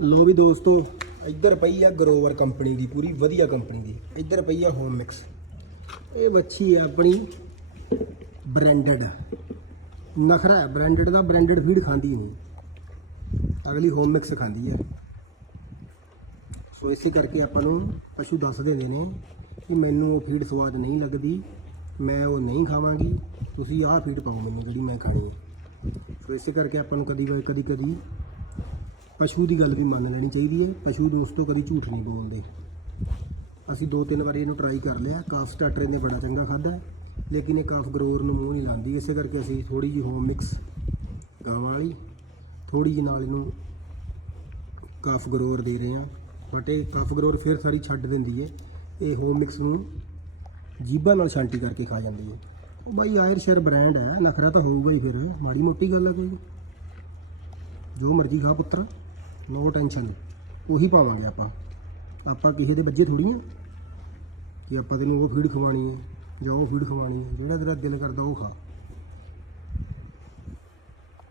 ਲੋ ਵੀ ਦੋਸਤੋ, ਇੱਧਰ ਪਈ ਆ ਗਰੋਵਰ ਕੰਪਨੀ ਦੀ, ਪੂਰੀ ਵਧੀਆ ਕੰਪਨੀ ਦੀ। ਇੱਧਰ ਪਈ ਆ ਹੋਮ ਮਿਕਸ ਇਹ ਵੱਛੀ ਆ ਆਪਣੀ ਬ੍ਰਾਂਡਡ ਨਖਰਾ ਹੈ ਬ੍ਰਾਂਡਡ ਦਾ ਬ੍ਰਾਂਡਡ ਫੀਡ ਖਾਂਦੀ ਨਹੀਂ। ਅਗਲੀ ਹੋਮ ਮਿਕਸ ਖਾਂਦੀ ਹੈ ਸੋ ਇਸੇ ਕਰਕੇ ਆਪਾਂ ਨੂੰ ਪਸ਼ੂ ਦੱਸ ਦਿੰਦੇ ਨੇ ਕਿ ਮੈਨੂੰ ਉਹ ਫੀਡ ਸਵਾਦ ਨਹੀਂ ਲੱਗਦੀ, ਮੈਂ ਉਹ ਨਹੀਂ ਖਾਵਾਂਗੀ। ਤੁਸੀਂ ਆਹ ਫੀਡ ਪਾਓ ਮੈਨੂੰ ਜਿਹੜੀ ਮੈਂ ਖਾਣੀ ਹੈ। ਸੋ ਇਸੇ ਕਰਕੇ ਆਪਾਂ ਨੂੰ ਕਦੀ ਕਦੀ ਕਦੀ ਪਸ਼ੂ ਦੀ ਗੱਲ ਵੀ ਮੰਨ ਲੈਣੀ ਚਾਹੀਦੀ ਹੈ। ਪਸ਼ੂ ਦੋਸਤੋ ਕਦੀ ਝੂਠ ਨਹੀਂ ਬੋਲਦੇ। ਅਸੀਂ ਦੋ ਤਿੰਨ ਵਾਰੀ ਇਹਨੂੰ ਟਰਾਈ ਕਰ ਲਿਆ। ਕਾਫ ਸਟਾਰਟਰ ਇਹਨੇ ਬੜਾ ਚੰਗਾ ਖਾਦਾ ਲੇਕਿਨ ਇਹ ਕਾਫ ਗਰੋਰ ਨੂੰ ਮੂੰਹ ਨਹੀਂ ਲਾਉਂਦੀ। ਇਸੇ ਕਰਕੇ ਅਸੀਂ ਥੋੜੀ ਜਿਹੀ ਹੋਮ ਮਿਕਸ ਗਾਵਾਂ ਵਾਲੀ ਥੋੜੀ ਜਿਹੀ ਨਾਲ ਇਹਨੂੰ ਕਾਫ ਗਰੋਰ ਦੇ ਰਹੇ ਹਾਂ। ਬਟ ਇਹ ਕਾਫ ਗਰੋਰ ਫਿਰ ਸਾਰੀ ਛੱਡ ਦਿੰਦੀ ਹੈ। ਇਹ ਹੋਮ ਮਿਕਸ ਨੂੰ ਜੀਭਾਂ ਨਾਲ ਛਾਂਟੀ ਕਰਕੇ ਖਾ ਜਾਂਦੀ ਹੈ। ਉਹ ਬਾਈ ਆਇਰ ਸ਼ੇਰ ਬ੍ਰਾਂਡ ਹੈ। ਨਖਰਾ ਤਾਂ ਹੋਊਗਾ ਹੀ ਫਿਰ। ਮਾੜੀ ਮੋਟੀ ਗੱਲ ਹੈ ਕੋਈ। ਜੋ ਮਰਜ਼ੀ ਖਾ ਪੁੱਤਰ। No tension. ਉਹੀ ਪਾਵਾਂਗੇ ਆਪਾਂ। ਆਪਾਂ ਕਿਸੇ ਦੇ ਬੱਜੇ ਥੋੜੀ ਆ। ਕਿ ਆਪਾਂ ਤੈਨੂੰ ਉਹ ਫੀਡ ਖਵਾਣੀ ਹੈ ਜਾਂ ਉਹ ਫੀਡ ਖਵਾਣੀ ਹੈ ਜਿਹੜਾ ਤੇਰਾ ਦਿਲ ਕਰਦਾ ਉਹ ਖਾ।